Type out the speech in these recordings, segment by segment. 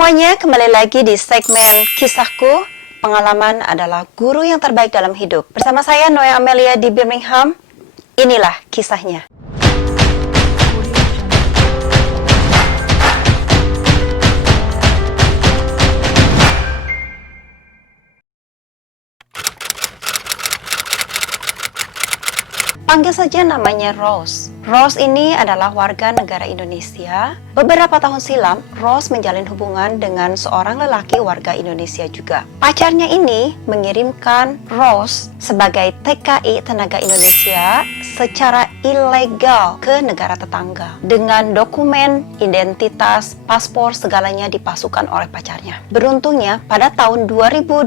semuanya, kembali lagi di segmen Kisahku. Pengalaman adalah guru yang terbaik dalam hidup. Bersama saya Noya Amelia di Birmingham. Inilah kisahnya. Panggil saja namanya Rose. Rose ini adalah warga negara Indonesia. Beberapa tahun silam, Rose menjalin hubungan dengan seorang lelaki warga Indonesia juga. Pacarnya ini mengirimkan Rose sebagai TKI tenaga Indonesia secara ilegal ke negara tetangga. Dengan dokumen, identitas, paspor, segalanya dipasukan oleh pacarnya. Beruntungnya, pada tahun 2012,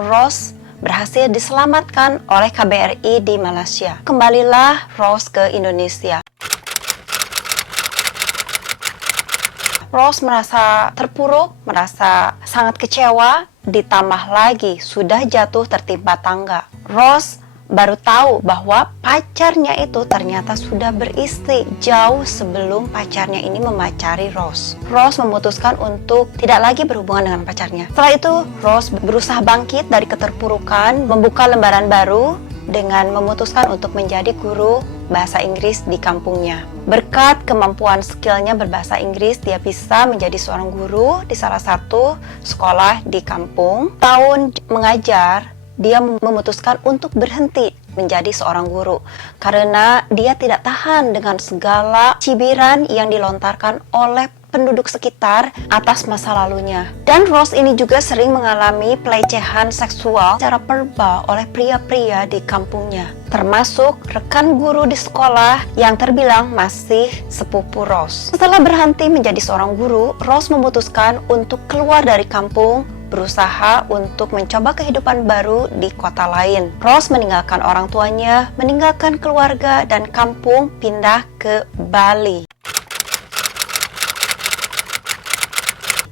Rose berhasil diselamatkan oleh KBRI di Malaysia. Kembalilah Rose ke Indonesia. Rose merasa terpuruk, merasa sangat kecewa, ditambah lagi sudah jatuh tertimpa tangga. Rose baru tahu bahwa pacarnya itu ternyata sudah beristri jauh sebelum pacarnya ini memacari Rose. Rose memutuskan untuk tidak lagi berhubungan dengan pacarnya. Setelah itu, Rose berusaha bangkit dari keterpurukan, membuka lembaran baru dengan memutuskan untuk menjadi guru bahasa Inggris di kampungnya. Berkat kemampuan skillnya berbahasa Inggris, dia bisa menjadi seorang guru di salah satu sekolah di kampung. Tahun mengajar, dia memutuskan untuk berhenti menjadi seorang guru karena dia tidak tahan dengan segala cibiran yang dilontarkan oleh penduduk sekitar atas masa lalunya. Dan Rose ini juga sering mengalami pelecehan seksual secara verbal oleh pria-pria di kampungnya, termasuk rekan guru di sekolah yang terbilang masih sepupu Rose. Setelah berhenti menjadi seorang guru, Rose memutuskan untuk keluar dari kampung, berusaha untuk mencoba kehidupan baru di kota lain. Rose meninggalkan orang tuanya, meninggalkan keluarga dan kampung, pindah ke Bali.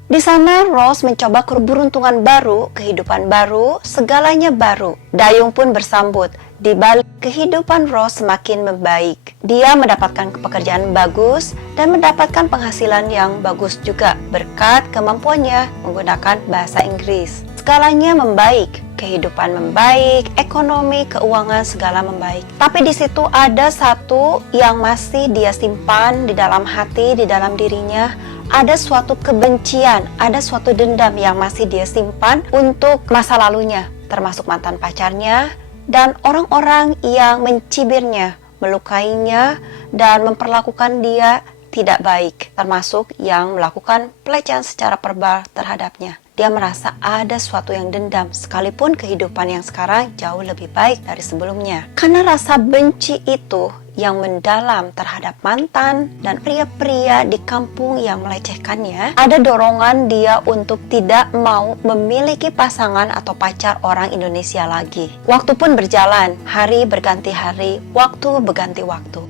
Di sana, Rose mencoba keberuntungan baru, kehidupan baru, segalanya baru. Dayung pun bersambut. Di Bali, kehidupan Rose semakin membaik. Dia mendapatkan pekerjaan bagus dan mendapatkan penghasilan yang bagus juga berkat kemampuannya menggunakan bahasa Inggris. Segalanya membaik, kehidupan membaik, ekonomi, keuangan, segala membaik. Tapi di situ ada satu yang masih dia simpan di dalam hati, di dalam dirinya. Ada suatu kebencian, ada suatu dendam yang masih dia simpan untuk masa lalunya, termasuk mantan pacarnya dan orang-orang yang mencibirnya, melukainya, dan memperlakukan dia tidak baik, termasuk yang melakukan pelecehan secara verbal terhadapnya. Dia merasa ada sesuatu yang dendam, sekalipun kehidupan yang sekarang jauh lebih baik dari sebelumnya. Karena rasa benci itu yang mendalam terhadap mantan dan pria-pria di kampung yang melecehkannya, ada dorongan dia untuk tidak mau memiliki pasangan atau pacar orang Indonesia lagi. Waktu pun berjalan, hari berganti hari, waktu berganti waktu.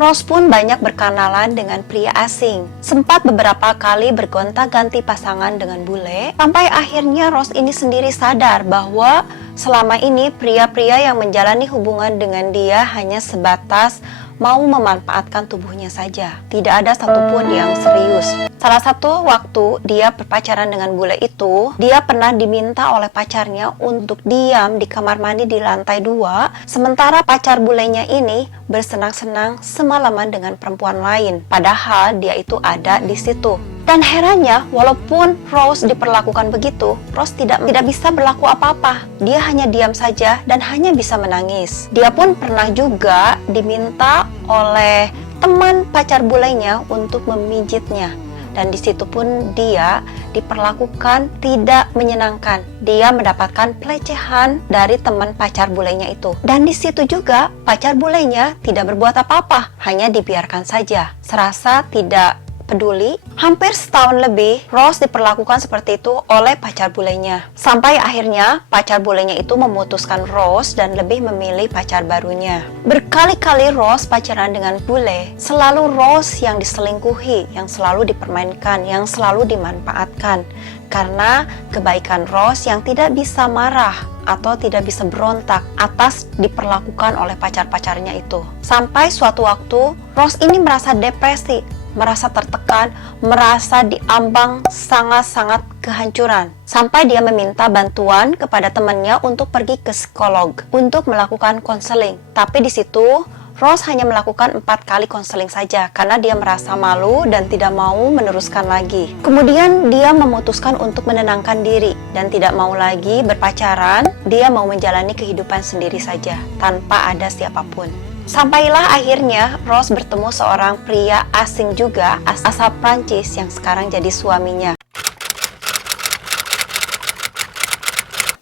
Rose pun banyak berkenalan dengan pria asing. Sempat beberapa kali bergonta-ganti pasangan dengan bule, sampai akhirnya Rose ini sendiri sadar bahwa selama ini pria-pria yang menjalani hubungan dengan dia hanya sebatas mau memanfaatkan tubuhnya saja. Tidak ada satupun yang serius. Salah satu waktu dia berpacaran dengan bule itu, dia pernah diminta oleh pacarnya untuk diam di kamar mandi di lantai 2, sementara pacar bulenya ini bersenang-senang semalaman dengan perempuan lain. Padahal dia itu ada di situ. Dan herannya, walaupun Rose diperlakukan begitu, Rose tidak bisa berlaku apa-apa. Dia hanya diam saja dan hanya bisa menangis. Dia pun pernah juga diminta oleh teman pacar bulenya untuk memijitnya. Dan di situ pun dia diperlakukan tidak menyenangkan. Dia mendapatkan pelecehan dari teman pacar bulenya itu. Dan di situ juga pacar bulenya tidak berbuat apa-apa, hanya dibiarkan saja. Serasa tidak peduli. Hampir setahun lebih, Rose diperlakukan seperti itu oleh pacar bulenya. Sampai akhirnya, pacar bulenya itu memutuskan Rose dan lebih memilih pacar barunya. Berkali-kali Rose pacaran dengan bule, selalu Rose yang diselingkuhi, yang selalu dipermainkan, yang selalu dimanfaatkan. Karena kebaikan Rose yang tidak bisa marah atau tidak bisa berontak atas diperlakukan oleh pacar-pacarnya itu. Sampai suatu waktu, Rose ini merasa depresi merasa tertekan, merasa diambang sangat-sangat kehancuran. Sampai dia meminta bantuan kepada temannya untuk pergi ke psikolog untuk melakukan konseling. Tapi di situ Rose hanya melakukan 4 kali konseling saja karena dia merasa malu dan tidak mau meneruskan lagi. Kemudian dia memutuskan untuk menenangkan diri dan tidak mau lagi berpacaran. Dia mau menjalani kehidupan sendiri saja tanpa ada siapapun. Sampailah akhirnya Rose bertemu seorang pria asing juga asal Prancis yang sekarang jadi suaminya.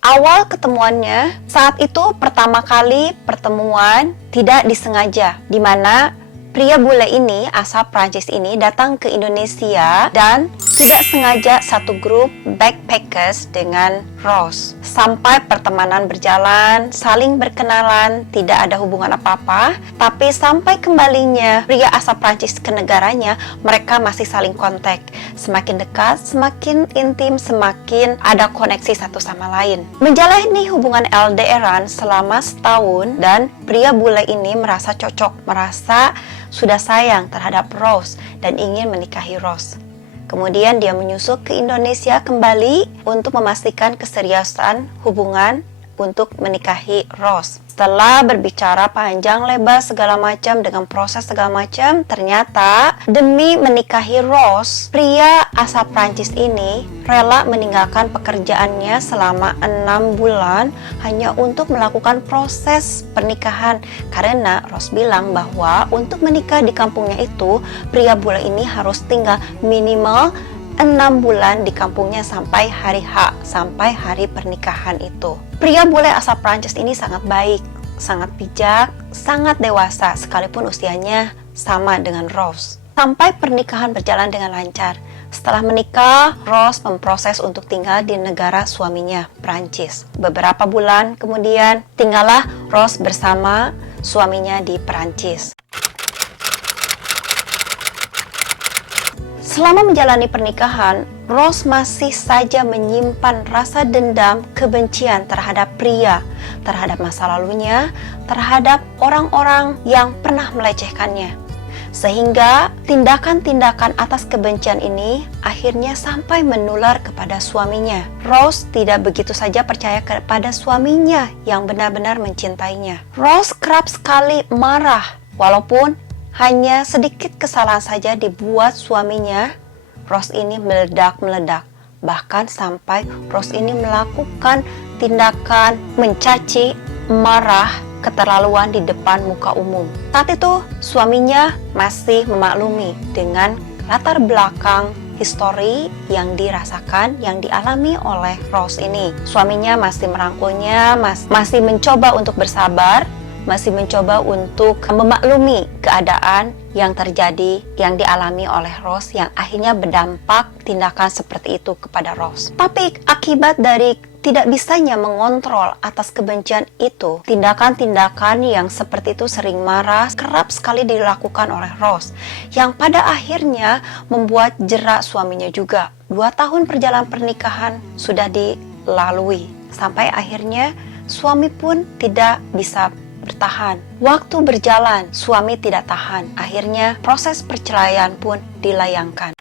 Awal ketemuannya, saat itu pertama kali pertemuan tidak disengaja, di mana pria bule ini asal Prancis ini datang ke Indonesia dan tidak sengaja satu grup backpackers dengan Rose. Sampai pertemanan berjalan, saling berkenalan, tidak ada hubungan apa-apa, tapi sampai kembalinya pria asal Prancis ke negaranya, mereka masih saling kontak. Semakin dekat, semakin intim, semakin ada koneksi satu sama lain. Menjalani hubungan LDRan selama setahun dan pria bule ini merasa cocok, merasa sudah sayang terhadap Rose dan ingin menikahi Rose. Kemudian dia menyusul ke Indonesia kembali untuk memastikan keseriusan hubungan untuk menikahi Rose. Setelah berbicara panjang lebar segala macam dengan proses segala macam, ternyata demi menikahi Rose, pria asal Prancis ini rela meninggalkan pekerjaannya selama 6 bulan hanya untuk melakukan proses pernikahan. Karena Rose bilang bahwa untuk menikah di kampungnya itu, pria bule ini harus tinggal minimal 6 bulan di kampungnya sampai hari H, sampai hari pernikahan itu. Pria bule asal Prancis ini sangat baik, sangat bijak, sangat dewasa sekalipun usianya sama dengan Rose. Sampai pernikahan berjalan dengan lancar. Setelah menikah, Rose memproses untuk tinggal di negara suaminya, Prancis. Beberapa bulan kemudian, tinggallah Rose bersama suaminya di Prancis. Selama menjalani pernikahan, Rose masih saja menyimpan rasa dendam, kebencian terhadap pria, terhadap masa lalunya, terhadap orang-orang yang pernah melecehkannya. Sehingga tindakan-tindakan atas kebencian ini akhirnya sampai menular kepada suaminya. Rose tidak begitu saja percaya kepada suaminya yang benar-benar mencintainya. Rose kerap sekali marah, walaupun hanya sedikit kesalahan saja dibuat suaminya, Rose ini meledak-meledak. Bahkan sampai Rose ini melakukan tindakan mencaci, marah, keterlaluan di depan muka umum. Saat itu suaminya masih memaklumi dengan latar belakang histori yang dirasakan, yang dialami oleh Rose ini. Suaminya masih merangkulnya, masih mencoba untuk bersabar, masih mencoba untuk memaklumi keadaan yang terjadi, yang dialami oleh Rose, yang akhirnya berdampak tindakan seperti itu kepada Rose. Tapi akibat dari tidak bisanya mengontrol atas kebencian itu, tindakan-tindakan yang seperti itu sering marah, kerap sekali dilakukan oleh Rose, yang pada akhirnya membuat jerak suaminya juga. 2 tahun perjalanan pernikahan sudah dilalui, sampai akhirnya suami pun tidak bisa bertahan. Waktu berjalan, suami tidak tahan. Akhirnya proses perceraian pun dilayangkan.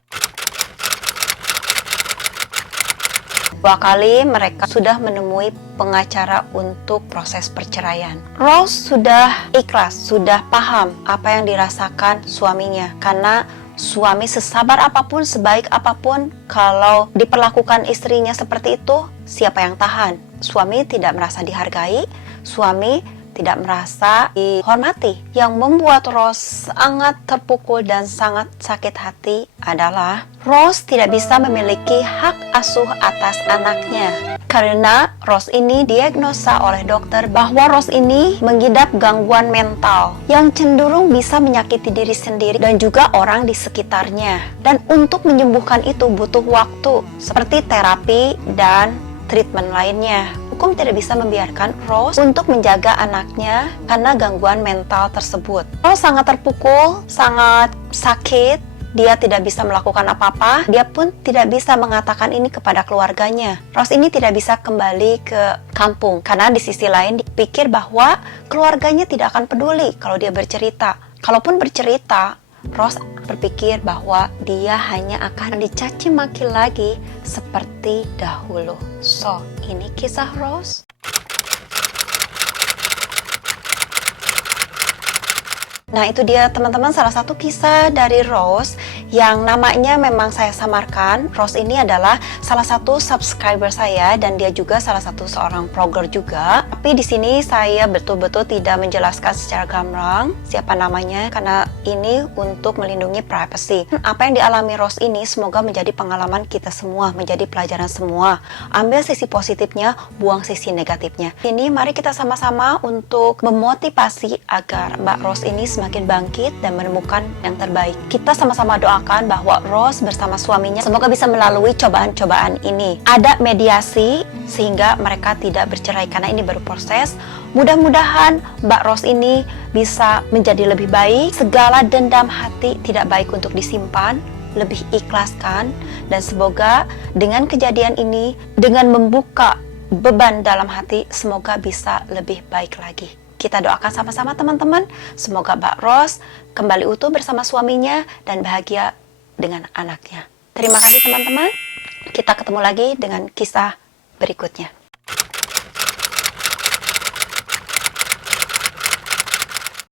2 kali mereka sudah menemui pengacara untuk proses perceraian. Rose sudah ikhlas, sudah paham apa yang dirasakan suaminya, karena suami sesabar apapun, sebaik apapun, kalau diperlakukan istrinya seperti itu, siapa yang tahan? Suami tidak merasa dihargai, suami tidak merasa dihormati. Yang membuat Rose sangat terpukul dan sangat sakit hati adalah Rose tidak bisa memiliki hak asuh atas anaknya. Karena Rose ini diagnosa oleh dokter bahwa Rose ini mengidap gangguan mental yang cenderung bisa menyakiti diri sendiri dan juga orang di sekitarnya. Dan untuk menyembuhkan itu butuh waktu, seperti terapi dan treatment lainnya. Hukum tidak bisa membiarkan Rose untuk menjaga anaknya karena gangguan mental tersebut. Rose sangat terpukul, sangat sakit. Dia tidak bisa melakukan apa-apa. Dia pun tidak bisa mengatakan ini kepada keluarganya. Rose ini tidak bisa kembali ke kampung karena di sisi lain dipikir bahwa keluarganya tidak akan peduli kalau dia bercerita. Kalaupun bercerita, Rose berpikir bahwa dia hanya akan dicaci maki lagi seperti dahulu. So, ini kisah Rose. Nah, itu dia teman-teman, salah satu kisah dari Rose yang namanya memang saya samarkan. Rose ini adalah salah satu subscriber saya dan dia juga salah satu seorang vlogger juga. Tapi di sini saya betul-betul tidak menjelaskan secara gamblang siapa namanya karena ini untuk melindungi privacy. Apa yang dialami Rose ini semoga menjadi pengalaman kita semua, menjadi pelajaran semua. Ambil sisi positifnya, buang sisi negatifnya. Ini mari kita sama-sama untuk memotivasi agar Mbak Rose ini semakin bangkit dan menemukan yang terbaik. Kita sama-sama doakan bahwa Rose bersama suaminya semoga bisa melalui cobaan-cobaan ini. Ada mediasi sehingga mereka tidak bercerai karena ini baru proses. Mudah-mudahan Mbak Rose ini bisa menjadi lebih baik. Segala dendam hati tidak baik untuk disimpan, lebih ikhlaskan, dan semoga dengan kejadian ini, dengan membuka beban dalam hati, semoga bisa lebih baik lagi. Kita doakan sama-sama teman-teman, semoga Mbak Rose kembali utuh bersama suaminya dan bahagia dengan anaknya. Terima kasih teman-teman, kita ketemu lagi dengan kisah berikutnya.